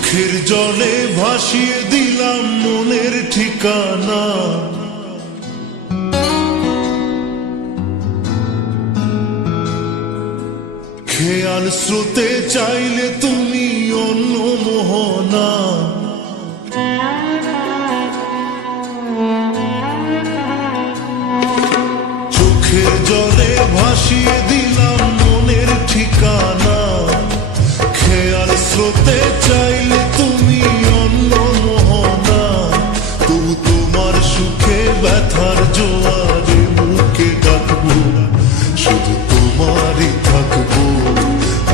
চোখের জলে ভাসিয়ে দিলাম মনের ঠিকানা। খেয়াল স্রোতে চাইলে তুমি অন্য মোহনা। চোখের জলে ভাসিয়ে দিলাম মনের ঠিকানা। খেয়াল স্রোতে চাইলে তুমি অন্য মোহনা। তবু তোমার সুখে ব্যথার জোয়ারে মুখে ডাকবো, শুধু তোমারই থাকবো,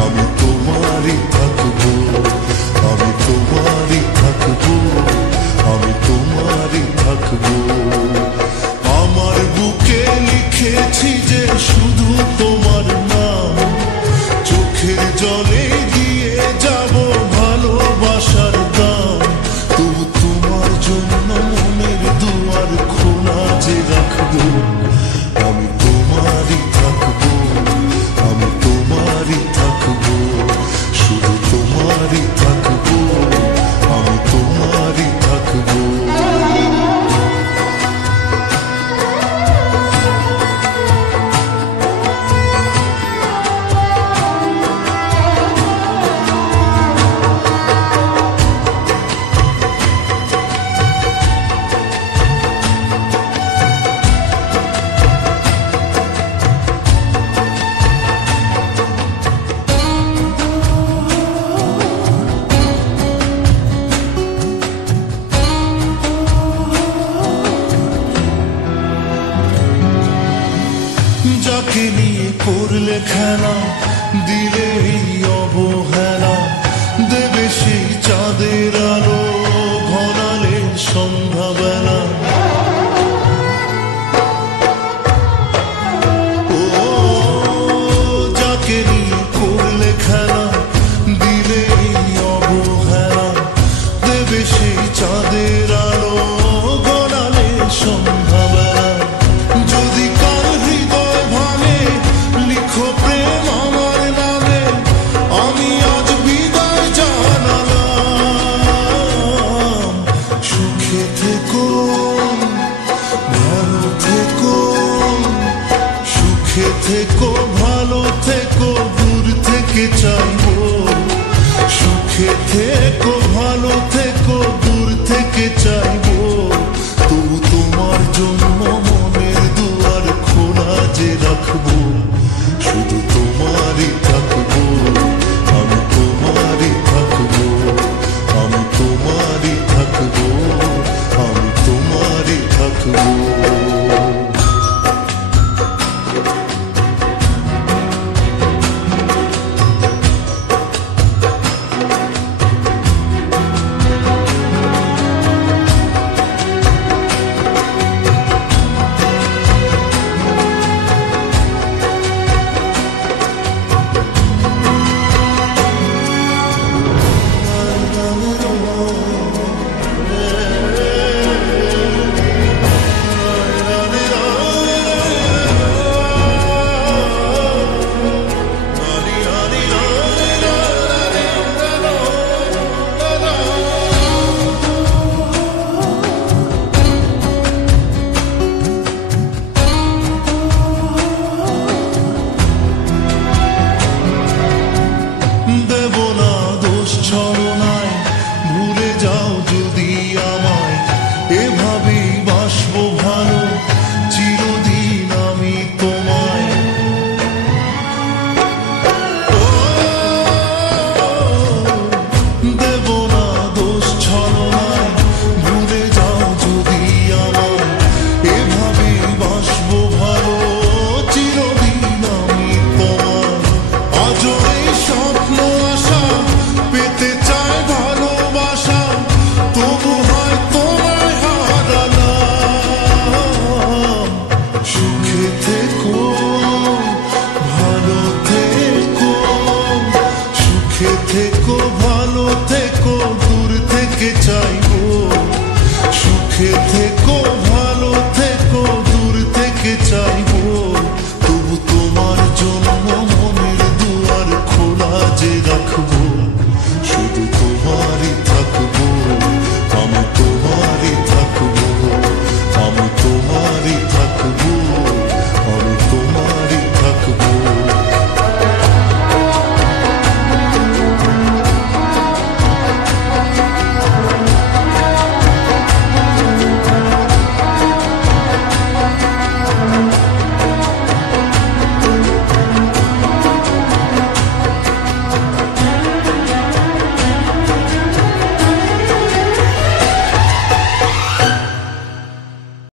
আমি তোমারই থাকবো, আমি তোমারই থাকবো, আমি তোমারই থাকবো। আমার বুকে লিখেছি যে শুধু তোমার নাম, চোখের জলে দিয়ে যাব ভালোবাসার দাম। তবু তোমার জন্য মনের দুয়ার খোলা যে রাখবো, আমি তোমারই থাকবো, আমি তোমারই থাকবো, শুধু তোমারই থাকবো, আমি তোমারই থাকবো। যাকে নিয়ে করলে খেলা, দিলে অবহেলা, দেবে সেই চাঁদের আলো ঘনালে সন্ধ্যাবেলা। ও যাকে নিয়ে করলে খেলা, দিলে অবহেলা, দেবে সেই চাঁদের আলো ঘনালে সন্ধ্যাবেলা। যদি কার হৃদয় ভাঙে লিখো প্রেম আমার নামে, আমি আজ বিদায় জানালাম। সুখে থেকো, ভালো থেকো, সুখে থেকো, ভালো থেকো, দূর থেকে চাইবো। সুখে থেকো, ভালো থেকো, দূর থেকে চাইবো। তবু তোমার জন্য মনের দুয়ার খোলা যে রাখবো।